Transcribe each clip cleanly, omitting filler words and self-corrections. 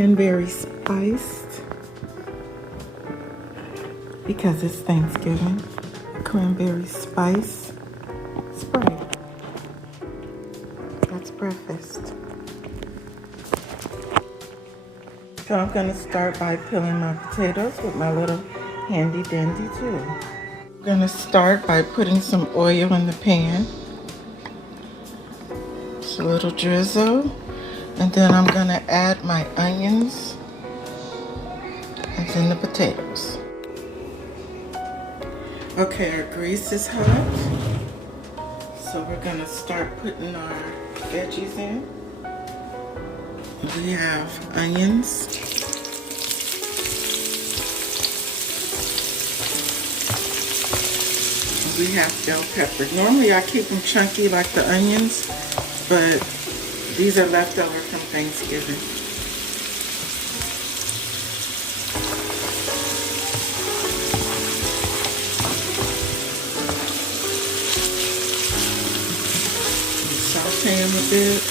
cranberry spiced because it's Thanksgiving. Cranberry spice spray. That's breakfast. So I'm gonna start by peeling my potatoes with my little handy dandy tool. I'm gonna start by putting some oil in the pan. Just a little drizzle. And then I'm gonna add my onions and then the potatoes. Okay, our grease is hot. So we're gonna start putting our veggies in. We have onions. We have bell pepper. Normally I keep them chunky like the onions, but these are leftover from Thanksgiving. Saute them a bit.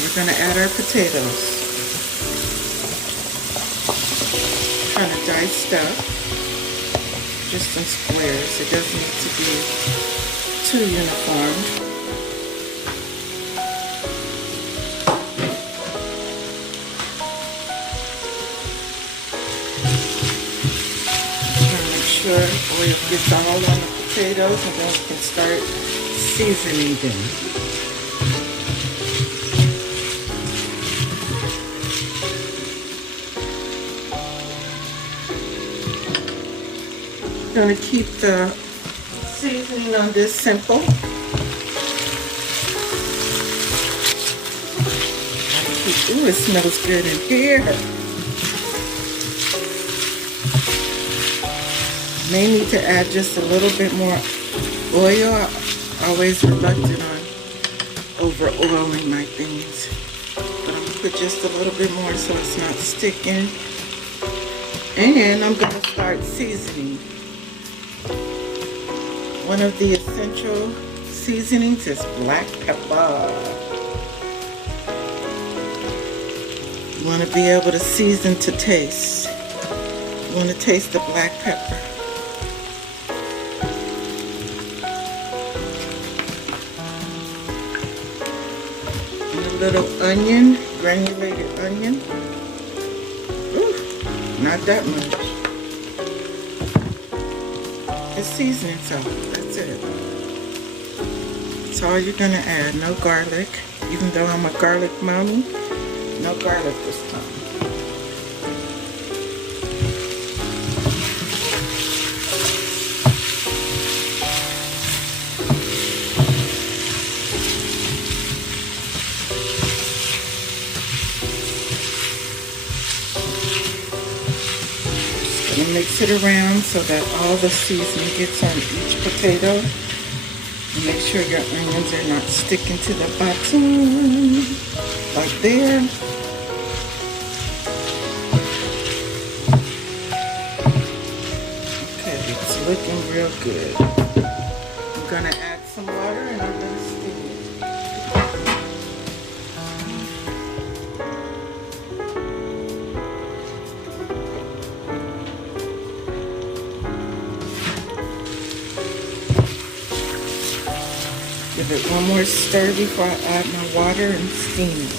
We're going to add our potatoes. Kind of diced up, just in squares. It doesn't need to be too uniform. Make sure oil gets all on the potatoes, and then we can start seasoning them. I'm going to keep the seasoning on this simple. Ooh, it smells good in here. May need to add just a little bit more oil. I'm always reluctant on over oiling my things. But I'm going to put just a little bit more so it's not sticking. And I'm going to start seasoning. One of the essential seasonings is black pepper. You want to be able to season to taste. You want to taste the black pepper. And a little onion, granulated onion. Ooh, not that much. It's seasoning salt, that's it. That's all you're gonna add, no garlic. Even though I'm a garlic mommy, no garlic this time. And mix it around so that all the seasoning gets on each potato. And make sure your onions are not sticking to the bottom, like there. Okay, it's looking real good. I'm gonna add some water and I'm gonna steam it. Give it one more stir before I add my water and steam it.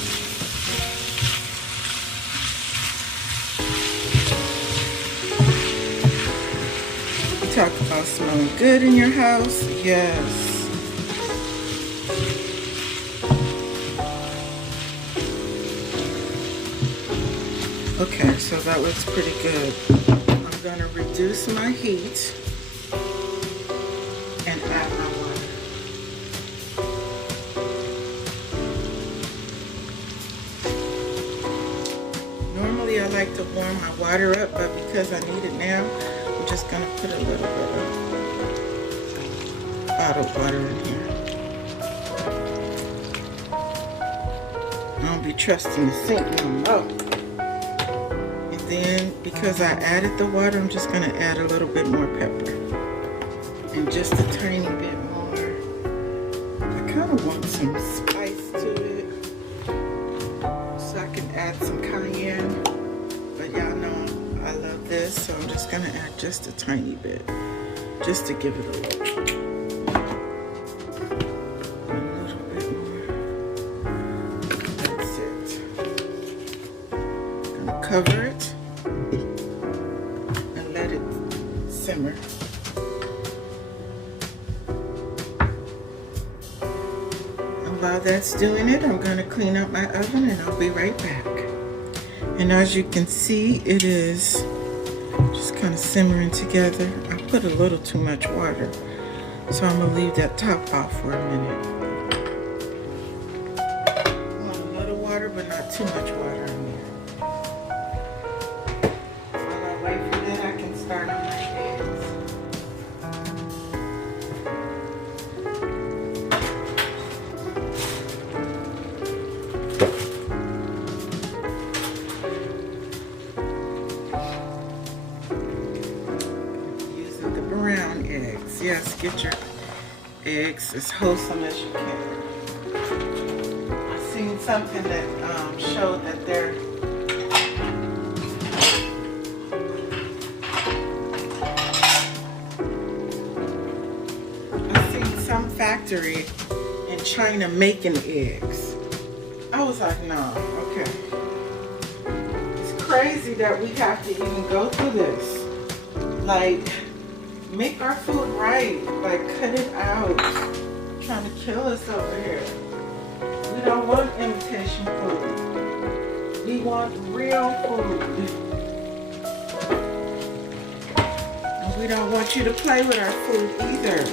You talk about smelling good in your house? Yes. Okay, so that looks pretty good. I'm going to reduce my heat and add my water. Normally I like to warm my water up, but because I need it now, I'm just going to put a little bit of bottled water in here. I don't be trusting the sink no more. And then because I added the water, I'm just going to add a little bit more pepper. And just a tiny bit more. I kind of want some spice to it. So I can add some cayenne. But y'all know I love this, so I'm just going to add just a tiny bit. Just to give it a little bit more. That's it. I'm going to cover it and let it simmer. And while that's doing it, I'm going to clean up my oven and I'll be right back. And as you can see, it is just kind of simmering together. I put a little too much water, so I'm going to leave that top off for a minute. I want a little water, but not too much water in there. While I wait for that, I can start on my eggs. Brown eggs. Yes, get your eggs as wholesome as you can. I've seen something that showed that they're I've seen some factory in China making eggs. I was like, no, okay. It's crazy that we have to even go through this. Like, make our food right, like cut it out. Trying to kill us over here. We don't want imitation food. We want real food. And we don't want you to play with our food either.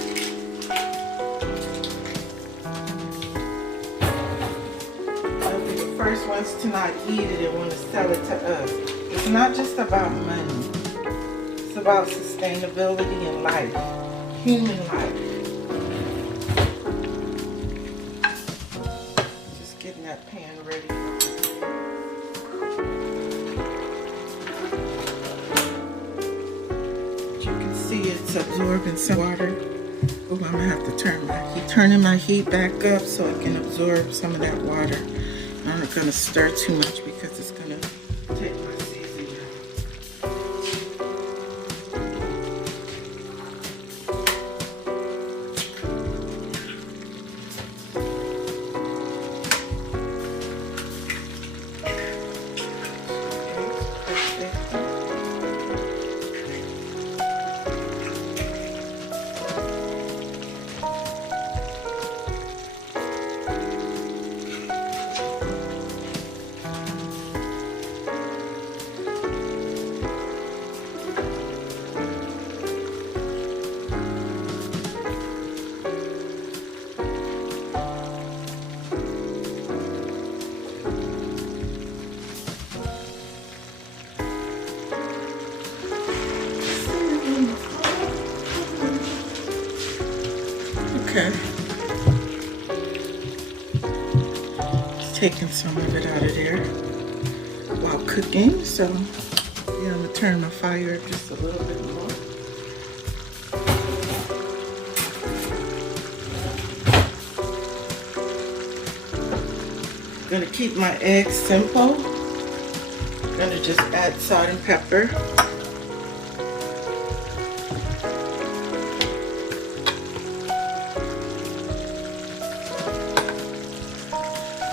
They'll be the first ones to not eat it and want to sell it to us. It's not just about money. It's about sustainability in life, human life. Just getting that pan ready. As you can see, it's absorbing some water. Oh, I'm gonna have to turning my heat back up so it can absorb some of that water. I'm not gonna stir too much because it's gonna take my seasoning out. Okay. Just taking some of it out of there while cooking. So, yeah, I'm gonna turn my fire up just a little bit more. I'm gonna keep my eggs simple. I'm gonna just add salt and pepper.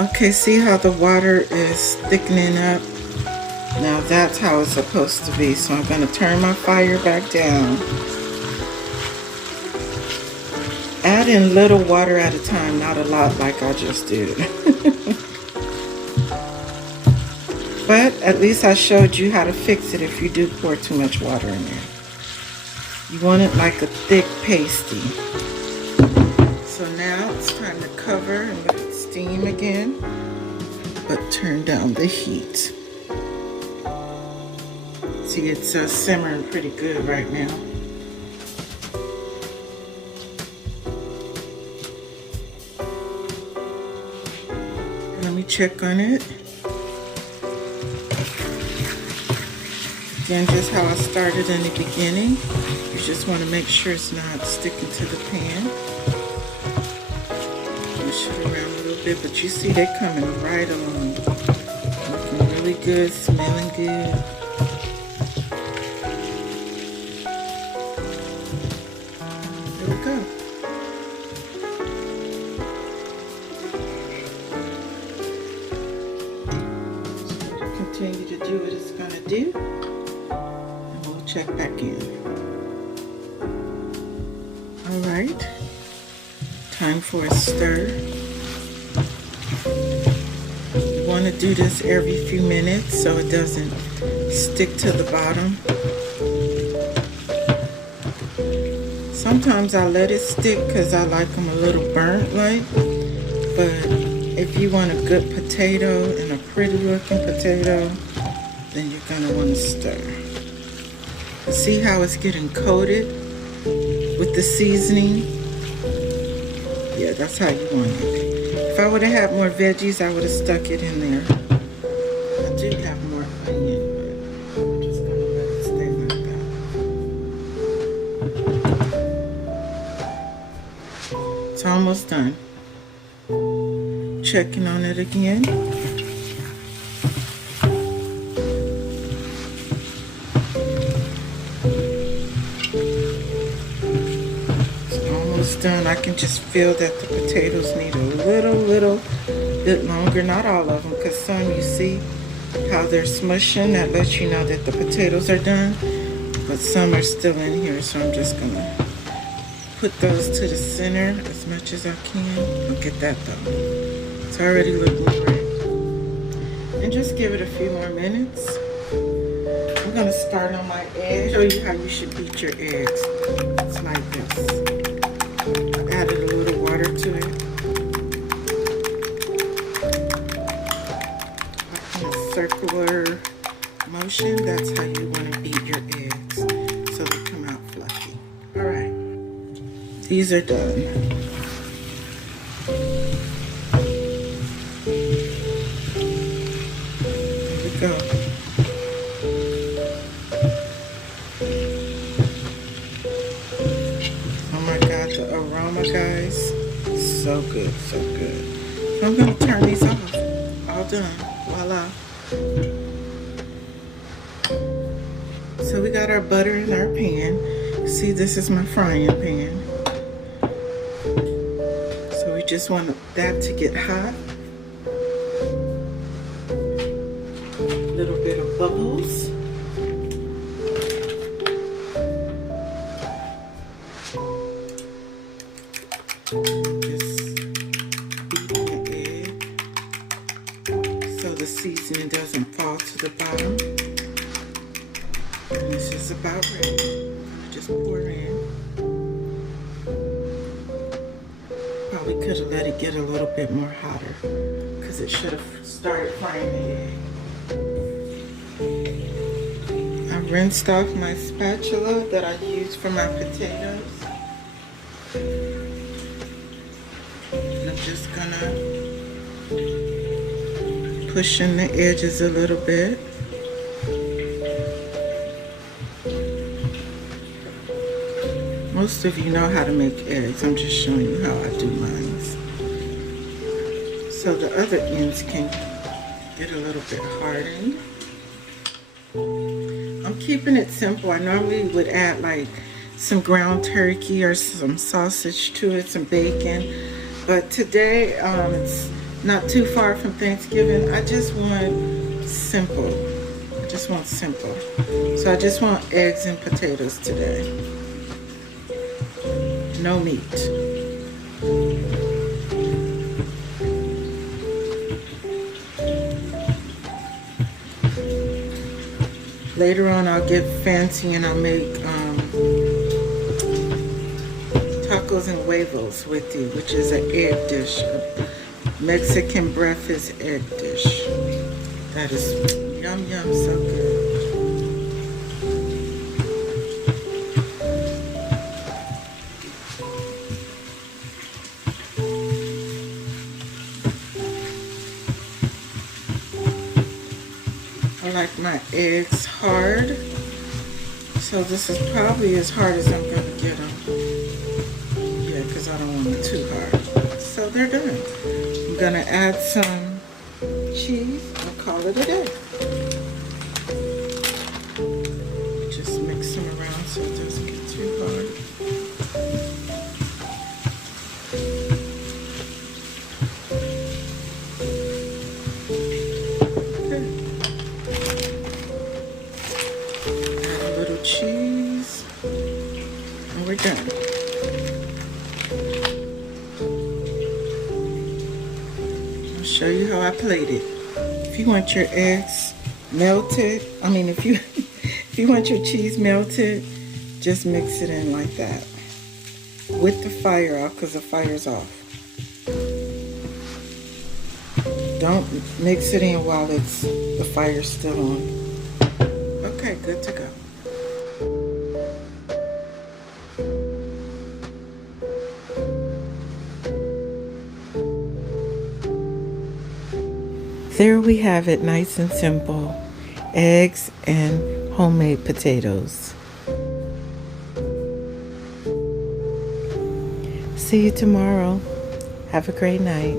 Okay, see how the water is thickening up? Now that's how it's supposed to be. So I'm going to turn my fire back down. Add in little water at a time, not a lot like I just did. But at least I showed you how to fix it if you do pour too much water in there. You want it like a thick pasty. So now it's time to cover and let it steam again, but turn down the heat. See, it's simmering pretty good right now. Let me check on it. Again, just how I started in the beginning. You just want to make sure it's not sticking to the pan. Push it around a little bit, but you see they're coming right along. Looking really good, smelling good. There we go. Continue to do what it's going to do, and we'll check back in. Alright, time for a stir. You want to do this every few minutes so it doesn't stick to the bottom. Sometimes I let it stick because I like them a little burnt like, but if you want a good potato and a pretty looking potato, then you're going to want to stir. See how it's getting coated with the seasoning? Yeah, that's how you want it. If I would have had more veggies, I would have stuck it in there. I do have more onion, but I'm just going to let it stay like that. It's almost done. Checking on it again. It's almost done. I can just feel that the potatoes need a little bit longer. Not all of them, because some you see how they're smushing. That lets you know that the potatoes are done. But some are still in here, so I'm just going to put those to the center as much as I can. Look at that though. It's already looking great. And just give it a few more minutes. I'm going to start on my egg. Show you how you should beat your eggs. It's like this. I added a little water to it. Like in a circular motion, that's how you want to beat your eggs so they come out fluffy. Alright. These are done. Go. Oh my god, the aroma, guys. So good, so good. So I'm going to turn these off. All done. Voila. So we got our butter in our pan. See, this is my frying pan. So we just want that to get hot. Little bit of bubbles. Just beating the egg so the seasoning doesn't fall to the bottom. And this is about ready. Just pour in. Probably could have let it get a little bit more hotter because it should have started frying the egg. I rinsed off my spatula that I used for my potatoes. And I'm just gonna push in the edges a little bit. Most of you know how to make eggs. I'm just showing you how I do mine. So the other ends can get a little bit hardened. I'm keeping it simple. I normally would add like some ground turkey or some sausage to it, some bacon. But today, it's not too far from Thanksgiving. I just want simple. I just want simple. So I just want eggs and potatoes today. No meat. Later on, I'll get fancy and I'll make tacos and huevos with you, which is an egg dish, a Mexican breakfast egg dish. That is yum yum, so good. I like my eggs hard. So this is probably as hard as I'm going to get them. Yeah, because I don't want them too hard. So they're done. I'm going to add some cheese and call it a day. Just mix them around so it doesn't get too hard. Cheese, and we're done. I'll show you how I plate it. If you want your eggs melted, if you want your cheese melted, just mix it in like that with the fire off, because the fire's off. Don't mix it in while the fire's still on. Okay, good to go. There we have it, nice and simple. Eggs and homemade potatoes. See you tomorrow. Have a great night.